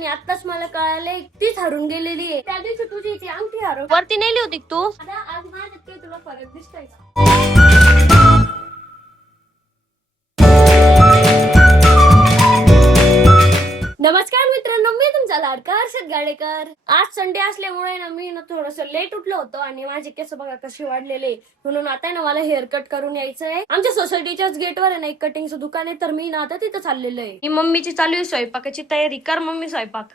आणि आताच मला कळालंय तीच हरून गेलेली आहे. त्या दिवशी तुझी ती अंगठी हरवली वरती नेली होती तू. आता आज माझ्यात तुला फरक दिसतोय का? नमस्कार मित्रांनो, मी तुमचा लाडका हर्षद गाडेकर. आज संडे असल्यामुळे ना मी थोडस लेट उठलो होतो आणि माझे केस बघा कसे वाढलेले, म्हणून आता ना मला हेअर कट करून यायचंय. आमच्या सोसायटीच्याच गेटवर आहे ना एक कटिंगचं दुकान आहे, तर मी ना आता तिथं चाललेलो आहे. मम्मीची चालू आहे स्वयंपाकाची तयारी. कर मम्मी स्वयंपाक.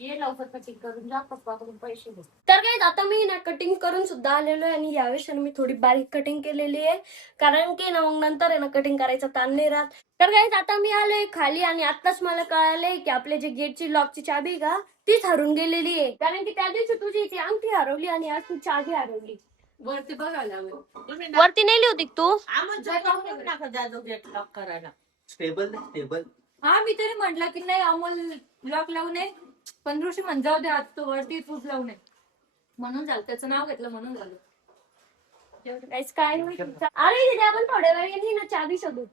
ये लवकर कटिंग करून जा, पप्पाकडून पैसे घे. तर काय आता मी ना कटिंग करून सुद्धा आलेलो आहे आणि यावेळेस मी थोडी बारीक कटिंग केलेली आहे, कारण की ना मग नंतर आहे ना कटिंग करायचा ताण नाही राहत. तर काय आता मी आलोय खाली आणि आताच मला कळालंय की आपले जे गेटची लॉकची चाबी का तीच हरून गेलेली आहे, कारण की त्या दिवशी तुझी ती अंगठी हरवली आणि आज तू चाबी हरवली. वरती बघायला वरती नेली होती तू. स्टेबल हा मी तरी म्हटलं की नाही अमोल लॉक लावू नये, पण ऋषी म्हण जाऊ दे आज तो वरती तूच लावू नये, म्हणून झालं त्याचं नाव घेतलं म्हणून झालं. काय माहिती. अरे इथे आपण थोड्या वेळाने ना चाबी शोधू.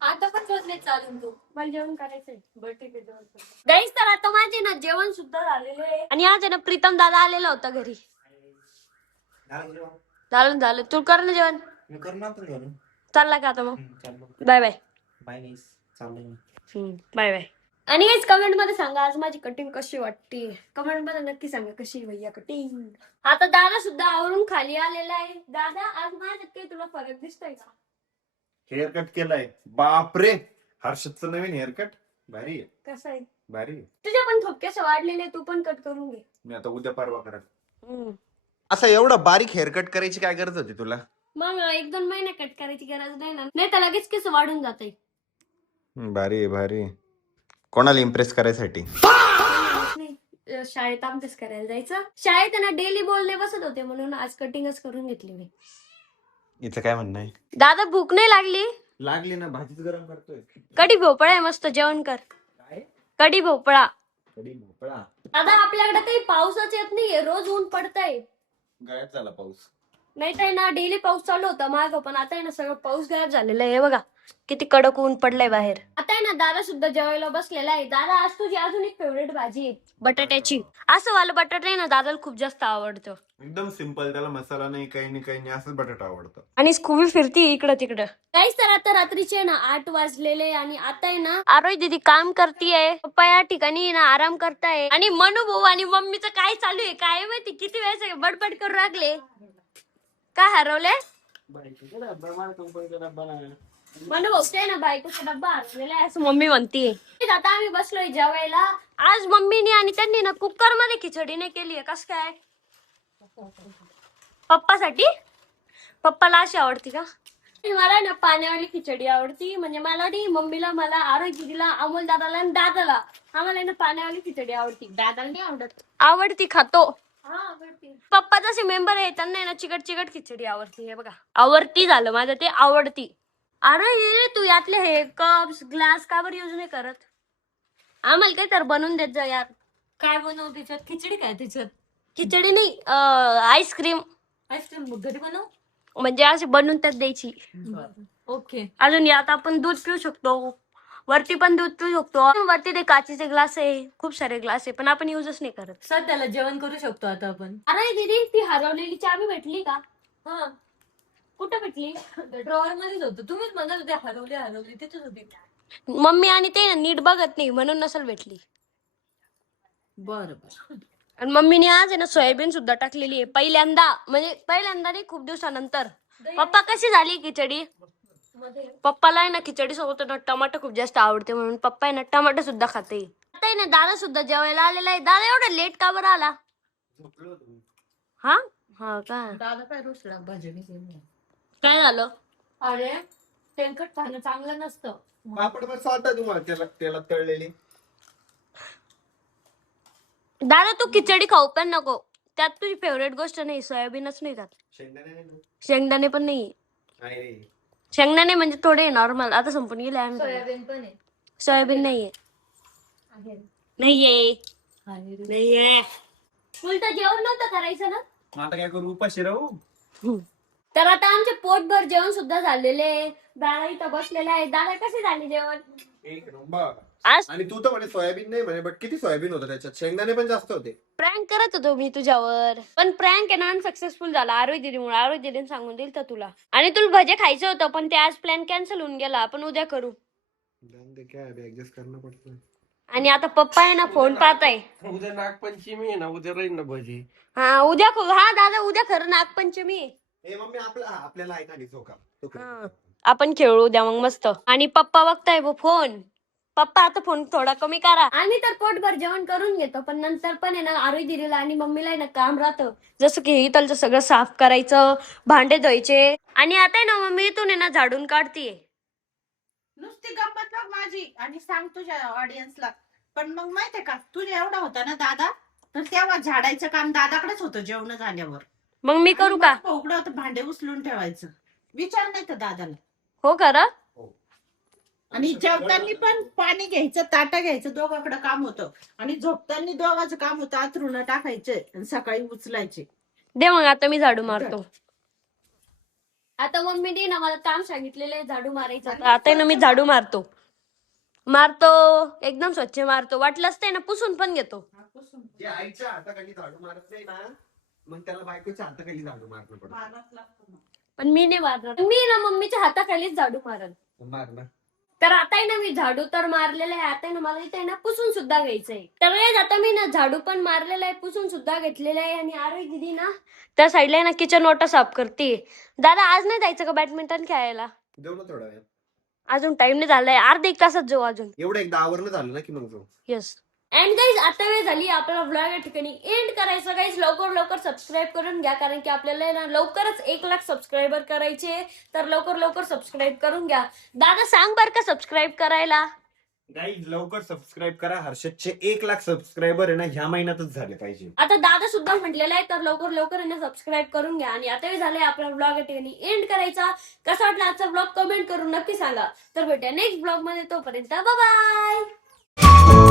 आता पण शोधले चालून तू. मला जेवण करायचंय. बरं ठीक आहे जेवण कर. गाईस तर आता माझे ना जेवण सुद्धा झालेलं आहे आणि आज आहे ना प्रीतम दादा आलेला होता घरी. झालं तू कर ना जेवण. मी करणार पण झालं. चालला का आता मग? चाललो. Bye bye. बाय गाईस, चाललोय मी. Bye bye. आणि हेच कमेंट मध्ये सांगा आज माझी कटिंग कशी वाटते. कमेंट मध्ये नक्की सांगा कशी भैया कटिंग. आता दादा सुद्धा आवरून खाली आलेला आहे. दादा आज माझ्यात काही तुला फरक दिसतोय का? हेअर कट केलाय. बापरे, हर्षदचं नवीन हेअर कट भारी आहे. कसं आहे? भारी आहे. तुझ्या पण थोपकेस वाढलेले, तू पण कट करून घे. मी आता उद्या परवा करेल. असं एवढं बारीक हेअर कट करायची काय गरज होती तुला? मग 1-2 महिने कट करायची गरज नाही ना, नाही तर लगेच केस वाढून जाते. भारी भारी. कोणाला इम्प्रेस करायसाठी? शाळेत अभ्यास करायला जायचं. शाळेत त्यांना डेली बोलणे बसत होते, म्हणून आज कटिंगच करून घेतली मी. हिचं काय म्हणणं आहे? दादा भूक नाही लागली? लागली ना, भाजीच गरम करतोय. कढी भोपळा आहे, मस्त जेवण कर. काय? कढी भोपळा. कढी भोपळा. दादा आपल्याकडे काही पावसाच येत नाहीये, रोज ऊन पडतंय. गायब झाला पाऊस. नाही तर ना डेली पाऊस चालू होता माग, पण आता आहे ना सगळं पाऊस गायब झालेला आहे. बघा किती कडक ऊन पडलंय बाहेर. आता आहे ना दादा सुद्धा जेवायला बसलेला आहे. दादा आज तुझी अजून एक फेवरेट भाजी आहे बटाट्याची. असं वालं बटाटा आहे ना दादाला खूप जास्त आवडतं. एकदम सिंपल, त्याला मसाला नाही काही नाही असंच बटाटा आवडतं. आणि स्कूबी फिरती इकडं तिकडं. काहीच तर आता रात्रीचे ना 8 वाजलेले आणि आता आहे ना आरोही दीदी काम करतीये, पप्पा या ठिकाणी ना आराम करताय आणि मनू भाऊ आणि मम्मीचं काय चालू आहे काय माहिती. किती वेळेस बडबड करू लागले. काय हरवले? मनू भाऊ ते ना बायकोचा डब्बा हरवलेला आहे असं मम्मी म्हणतीये. आता आम्ही बसलोय जेवायला. आज मम्मीने आणि त्यांनी ना कुकर मध्ये खिचडी नाही केलीये. कस काय? पप्पासाठी? पप्पाला अशी आवडती का? मला ना पाण्यावाली खिचडी आवडती. म्हणजे मला नाही, मम्मीला, मला, आरोग्यला, अमोल दादाला आणि दादाला आम्हाला ना पाण्यावाली खिचडी आवडती. दादाला नाही आवडत. आवडती, खातो. पप्पा जसे मेंबर आहे त्यांना ना चिकट चिकट खिचडी आवडती. हे बघा आवडती झालं माझं ते, आवडती. अरे तू यातले हे कप्स ग्लास का बरं यूज नाही करत? आम्हाला काय तर बनवून देत जा यार. काय बनवू त्याच्यात? खिचडी काय त्याच्यात? खिचडी नाही, आईस्क्रीम. आईस्क्रीम घरी बनव म्हणजे अशी बनवून त्यात द्यायची. ओके. अजून यात आपण दूध पिऊ शकतो, वरती पण दूध पिऊ शकतो. वरती ते काचेचे ग्लास आहे, खूप सारे ग्लास आहे, पण आपण युजच नाही करत. सध्याला जेवण करू शकतो आता आपण. अरे दीदी ती हरवलेली चाबी भेटली का? हा कुठं भेटली? ड्रॉवर मध्येच होतं. तुम्हीच म्हणत होते हरवली तिथेच होती. मम्मी आणि ते नीट बघत नाही म्हणून नसेल भेटली. बरोबर. आणि मम्मीने आज आहे ना सोयाबीन सुद्धा टाकलेली आहे पहिल्यांदा, म्हणजे पहिल्यांदा नाही खूप दिवसानंतर. पप्पा कशी झाली खिचडी? पप्पाला आहे ना खिचडी सोबत ना टमाटर खूप जास्त आवडते, म्हणून पप्पा आहे ना टमाटर सुद्धा खाते. आता आहे ना दादा सुद्धा जेवायला आलेला आहे. दादा एवढा लेट का बरं आला? हा हा का? दादा काय रुसला भाजी काय झालं? अरे तेलकट खाणं चांगलं नसतं. पापड पण चालतं तुम्हाला त्याला तळलेली. दादा तू खिचडी खाऊ पण नको. त्यात तुझी फेवरेट गोष्ट नाही, सोयाबीनच नाही त्यात. शेंगदाणे पण नाही. शेंगदाणे म्हणजे थोडे नॉर्मल, आता संपून गेले आम्ही. सोयाबीन पण आहे. सोयाबीन नाहीये. नाहीये. उलट जेवण नव्हतं करायचं ना. आता काय करू, उपाशी राहू. तर आता आमचे पोटभर जेवण सुद्धा झालेले. दादा इथं बसलेला आहे. दादा कसे झाले जेवण? एक नंबर. आज आणि तू तर म्हणे सोयाबीन नाही म्हणे, बट किती सोयाबीन होतं त्याच्यात? शेंगदाणे पण जास्त होते. प्रँक करत होतो मी तुझ्यावर, पण प्रँक आहे ना सक्सेसफुल झाला आरोग्य दिदीमुळे. आरोग्य दिदीने सांगून दिलं तर तुला. आणि तुला भजे खायचं होतं, पण ते आज प्लॅन कॅन्सल होऊन गेला. आपण उद्या करू. काय ऍडजस्ट करणं पडतं. आणि आता पप्पा आहे ना फोन पाहताय. उद्या नागपंचमी आहे ना, उद्या राहील ना भजी. हा उद्या हा दादा उद्या खरं नागपंचमी आहे. ए मम्मी आपल्याला ऐका नाही चोका. हा. आपण खेळू उद्या मग मस्त. आणि पप्पा बघताय फोन. पप्पा आता फोन थोडा कमी करा. आम्ही तर पोटभर जेवण करून घेतो, पण नंतर पण आहे ना आरोग्य दिदीला आणि मम्मीला आहे ना काम राहतं. जसं की इथलचं सगळं साफ करायचं, भांडे धुवायचे. आणि आता आहे ना मम्मी इथून आहे ना झाडून काढतीये. नुसती गंमत बघ माझी आणि सांग तुझ्या ऑडियन्सला. पण मग माहितीये का, तुझ्या एवढा होता ना दादा, तर तेव्हा झाडायचं काम दादाकडेच होतं जेवण झाल्यावर. मग मी करू का? उघडं होतं भांडे उचलून ठेवायचं. विचार नाही तर दादाला. हो खरं. आणि जेवताना पण पाणी घ्यायचं, ताटा घ्यायचं, दोघांकडे काम होतं. आणि झोपताना दोघांचं काम होतं, आथरुण टाकायचे आणि सकाळी उचलायचे. दे मग आता मी झाडू मारतो. आता मम्मीने ना मला काम सांगितलेलं आहे झाडू मारायचं. आता आहे ना मी झाडू मारतो एकदम स्वच्छ मारतो. वाटलंच ते ना पुसून पण घेतो. जे आईच्या हाताखाली झाडू मारत नाही ना, मग त्याला बायकोच्या हाताखाली झाडू मारणं पडतं. पण मी नाही मारणार. मी ना मम्मीच्या हाताखालीच झाडू मारल. मार ना. तर आता आहे ना मी झाडू तर मारलेला आहे. आता आहे ना मला इथे आहे ना पुसून सुद्धा घ्यायचंय. तर आता मी ना झाडू पण मारलेला आहे, पुसून सुद्धा घेतलेला आहे. आणि आरोग्य दिदी ना त्या साईडला आहे ना किचन वाटा साफ करते. दादा आज नाही जायचं का बॅडमिंटन खेळायला? जाऊ ना थोडा वेळ. अजून टाइम नाही झालाय, अर्धा एक तासात जाऊ अजून. एवढं एकदा आवरणं झालं ना की मग जाऊ. येस. अँड गाईज आता वेळ झाली आपला व्लॉग या ठिकाणी एंड करायचं. गाईज लवकर लवकर सबस्क्राईब करून घ्या, कारण की आपल्याला ना लवकरच 1 लाख सबस्क्रायबर करायचे. तर लवकर लवकर सबस्क्राईब करून घ्या. दादा सांग बर का सबस्क्राईब करायला. गाईज लवकर सबस्क्राईब करा. हर्षदचे 1 लाख सबस्क्रायबर आहे ना ह्या महिन्यातच झाले पाहिजे. आता दादा सुद्धा म्हटलेला आहे, तर लवकर लवकर सबस्क्राईब करून घ्या. आणि आता वेळ झालाय आपला व्लॉग या ठिकाणी एंड करायचा. कसा वाटला आजचा व्लॉग कमेंट करून नक्की सांगा. तर भेटूया नेक्स्ट व्लॉग मध्ये. तोपर्यंत बाय बाय.